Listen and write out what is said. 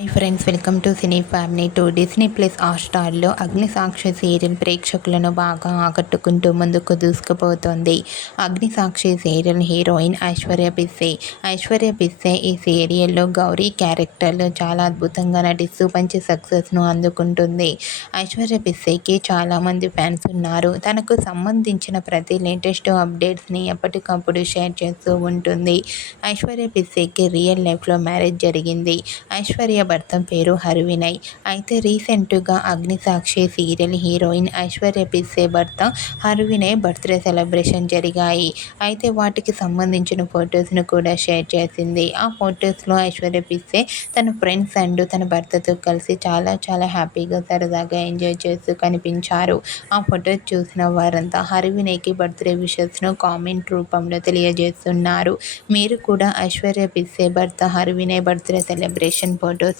Hi friends welcome to cine family two Disney plus హాట్స్టార్లో Agnisakshi serial ప్రేక్షకులను బాగా ఆకట్టుకుంటూ ముందుకు దూసుకుపోతోంది. Agnisakshi serial heroine Aishwarya Bisse. Aishwarya Bisse ఈ సీరియల్లో గౌరీ క్యారెక్టర్లో చాలా అద్భుతంగా నటిస్తూ మంచి సక్సెస్ను అందుకుంటుంది. ఐశ్వర్య బిస్సేకి చాలామంది ఫ్యాన్స్ ఉన్నారు. తనకు సంబంధించిన ప్రతి లేటెస్ట్ అప్డేట్స్ని ఎప్పటికప్పుడు షేర్ చేస్తూ ఉంటుంది. ఐశ్వర్య బిస్సేకి రియల్ లైఫ్లో మ్యారేజ్ జరిగింది. ఐశ్వర్య భర్త పేరు హరివినయ్. అయితే రీసెంట్గా అగ్నిసాక్షి సీరియల్ హీరోయిన్ ఐశ్వర్య పిస్సే భర్త హరివినయ్ బర్త్డే సెలబ్రేషన్ జరిగాయి. అయితే వాటికి సంబంధించిన ఫొటోస్ను కూడా షేర్ చేసింది. ఆ ఫొటోస్లో ఐశ్వర్య పిస్సే తన ఫ్రెండ్స్ అండ్ తన భర్తతో కలిసి చాలా చాలా హ్యాపీగా సరదాగా ఎంజాయ్ చేస్తూ కనిపించారు. ఆ ఫొటోస్ చూసిన వారంతా హరివినయ్కి బర్త్డే విషెస్ను కామెంట్ రూపంలో తెలియజేస్తున్నారు. మీరు కూడా ఐశ్వర్య పిస్సే భర్త హరివినయ్ బర్త్డే సెలబ్రేషన్ ఫొటోస్